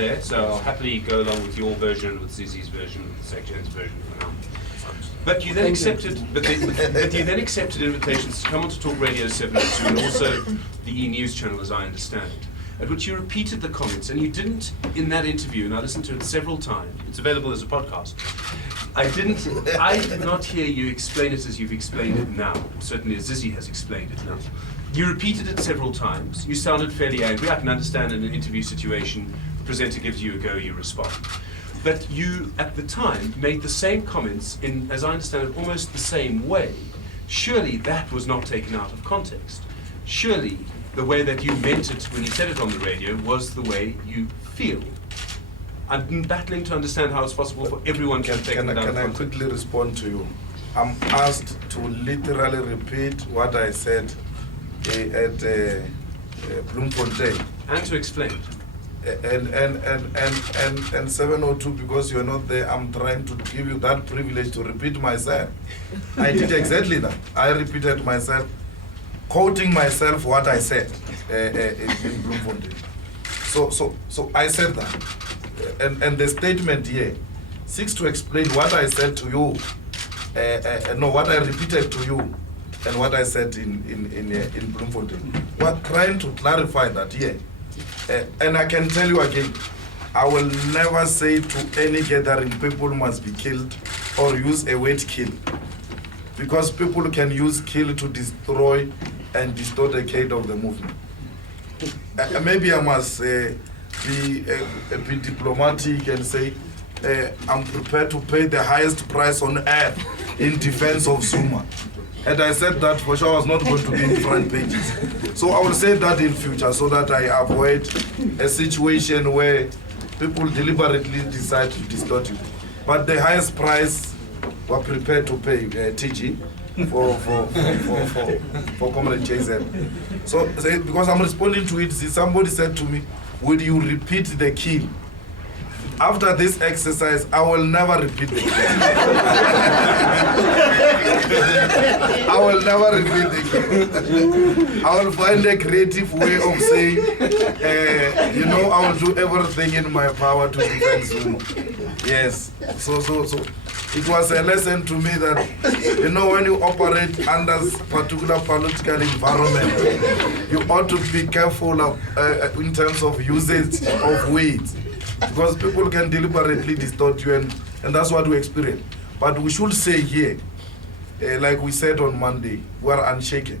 there, so I'll happily go along with your version, with Zizi's version, with Section's version for now. But you then accepted, but you then accepted invitations to come on to Talk Radio 702 and also the E-News channel, as I understand, at which you repeated the comments, and you didn't, in that interview, and I listened to it several times, it's available as a podcast, I did not hear you explain it as you've explained it now, or certainly as Zizi has explained it now. You repeated it several times, you sounded fairly angry. I can understand in an interview situation, the presenter gives you a go, you respond. But you, at the time, made the same comments in, as I understand it, almost the same way. Surely that was not taken out of context. Surely the way that you meant it when you said it on the radio was the way you feel. I've been battling to understand how it's possible for everyone to take it out of context. Can I quickly respond to you? I'm asked to literally repeat what I said at Bloemfontein. And to explain. And 702, because you're not there, I'm trying to give you that privilege to repeat myself. I did exactly that. I repeated myself, quoting myself what I said in Bloemfontein. So I said that. And the statement here seeks to explain what I said to you, what I repeated to you, and what I said in Bloemfontein. We're trying to clarify that here. And I can tell you again, I will never say to any gathering people must be killed or use a word kill. Because people can use kill to destroy and distort the case of the movement. Maybe I must be a bit diplomatic and say I'm prepared to pay the highest price on earth in defense of Zuma. And I said that for sure I was not going to be in front pages. So I will say that in future so that I avoid a situation where people deliberately decide to distort it. But the highest price we're prepared to pay, TG, for Comrade JZ. So because I'm responding to it, somebody said to me, will you repeat the kill? After this exercise, I will never repeat the kill. I will never repeat the kill. I will find a creative way of saying, I will do everything in my power to defend Zuma. Yes. So it was a lesson to me that, when you operate under particular political environment, you ought to be careful in terms of usage of words. Because people can deliberately distort you, and that's what we experience. But we should say here, like we said on Monday, we are unshaken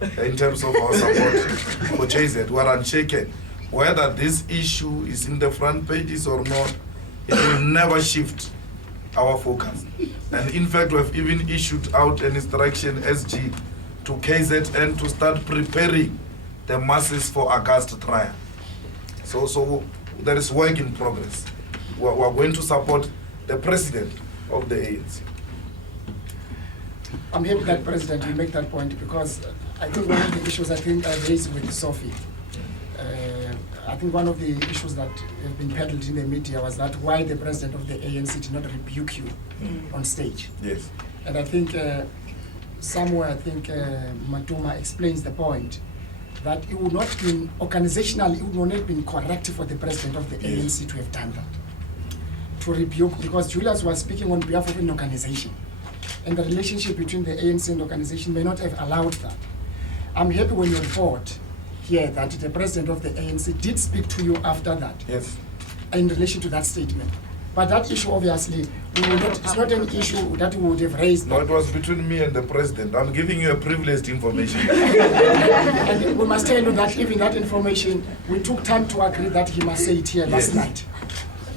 in terms of our support for JZ. We are unshaken. Whether this issue is in the front pages or not, it will never shift our focus. And in fact, we have even issued out an instruction, SG, to KZN to start preparing the masses for August trial. So there is work in progress. We are going to support the president of the ANC. I'm happy that President will make that point, because I think one of the issues I raised with Sophie, I think one of the issues that have been peddled in the media was that why the president of the ANC did not rebuke you on stage. Yes. And I think somewhere, Matuma explains the point that it would not been organizationally, it would not have been correct for the president of the ANC to have done that. To rebuke, because Julius was speaking on behalf of an organization. And the relationship between the ANC and the organization may not have allowed that. I'm happy when you report here that the president of the ANC did speak to you after that. Yes. In relation to that statement. But that issue, obviously, it's not an issue that we would have raised. No, it was between me and the president. I'm giving you a privileged information. And we must tell you that even that information, we took time to agree that he must say it here last night.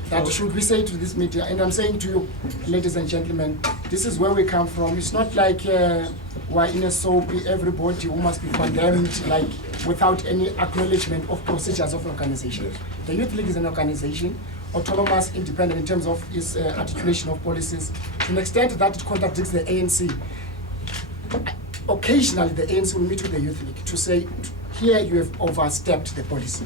That should we say to this media, and I'm saying to you, ladies and gentlemen, this is where we come from. It's not like we're in a soap, everybody who must be condemned, like without any acknowledgement of procedures of organization. Yes. The Youth League is an organization, autonomous, independent in terms of its articulation of policies. To an extent that it contradicts the ANC, occasionally the ANC will meet with the Youth League to say, here you have overstepped the policy.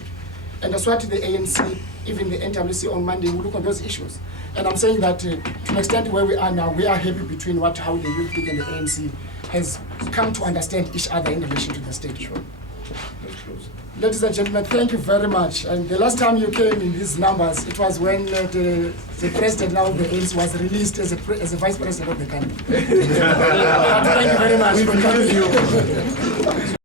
And that's why to the ANC, even the NWC on Monday, will look on those issues. And I'm saying that to an extent where we are now, we are happy between how the Youth League and the ANC has come to understand each other in relation to the state. Sure. Let's close. Ladies and gentlemen, thank you very much. And the last time you came in these numbers, it was when the president now of the ANC was released as a vice president of the country. Thank you very much for coming.